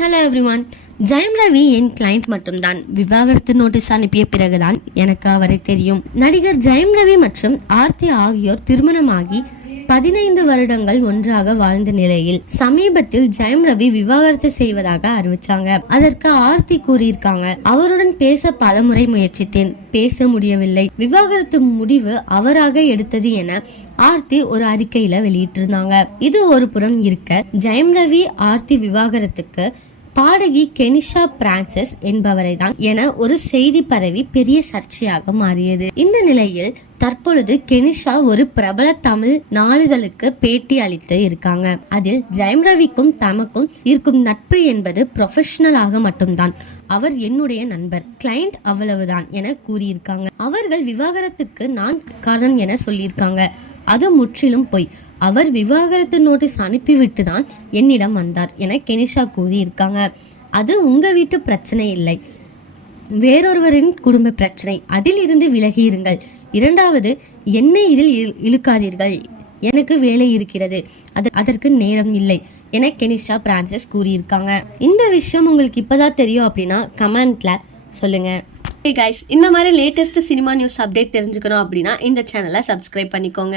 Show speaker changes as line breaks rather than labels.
Hello everyone Jayam Ravi என் client மட்டும்தான். விவாகரத்து நோட்டீஸ் அனுப்பிய பிறகுதான் எனக்கு அவரை தெரியும். நடிகர் ஜெயம் ரவி மற்றும் ஆர்த்தி ஆகியோர் திருமணமாகி பதினைந்து வருடங்கள் ஒன்றாக வாழ்ந்த நிலையில் சமீபத்தில் ஜெயம் ரவி விவாகரத்து செய்வதாக அறிவிச்சாங்க. அதற்கு ஆர்த்தி கூறியிருக்காங்க அவருடன் பேச பலமுறை முயற்சித்தேன் பேச முடியவில்லை. விவாகரத்து முடிவு அவராக எடுத்தது என ஆர்த்தி ஒரு அறிக்கையில வெளியிட்டிருந்தாங்க. இது ஒரு புறம் இருக்க ஜெயம் ரவி ஆர்த்தி விவாகரத்துக்கு பாடகி கெனிஷா பிரான்சஸ் என்பவரை தான் என ஒரு செய்தி பரவி பெரிய சர்ச்சையாக மாறியது. இந்த நிலையில் தற்பொழுது கெனிஷா ஒரு பிரபல தமிழ் நாளிதழுக்கு பேட்டி அளித்து இருக்காங்க. அதில் ஜெயம் ரவிக்கும் தமக்கும் இருக்கும் நட்பு என்பது ப்ரொஃபஷனலாக மட்டும்தான். அவர் என்னுடைய நண்பர் கிளைண்ட் அவ்வளவுதான் என கூறியிருக்காங்க. அவர்கள் விவாகரத்துக்கு நான் காரணம் என சொல்லியிருக்காங்க. அது முற்றிலும் பொய். அவர் விவாகரத்து நோட்டீஸ் அனுப்பிவிட்டு தான் என்னிடம் வந்தார் என கெனிஷா கூறியிருக்காங்க. அது உங்க வீட்டு பிரச்சனை இல்லை. வேறொருவரின் குடும்ப பிரச்சனை. அதிலிருந்து விலகியிருங்கள். இரண்டாவது என்னை இதில் இழு- இழுக்காதீர்கள். எனக்கு வேலை இருக்கிறது. அது அதற்கு நேரம் இல்லை என கெனிஷா பிரான்சிஸ் கூறியிருக்காங்க. இந்த விஷயம் உங்களுக்கு இப்போதான் தெரியும் அப்படின்னா கமெண்ட்ல சொல்லுங்கள் கைஸ் இந்த மாதிரி லேட்டஸ்ட் சினிமா நியூஸ் அப்டேட் தெரிஞ்சுக்கணும் அப்படின்னா இந்த சேனலை சப்ஸ்கிரைப் பண்ணிக்கோங்க.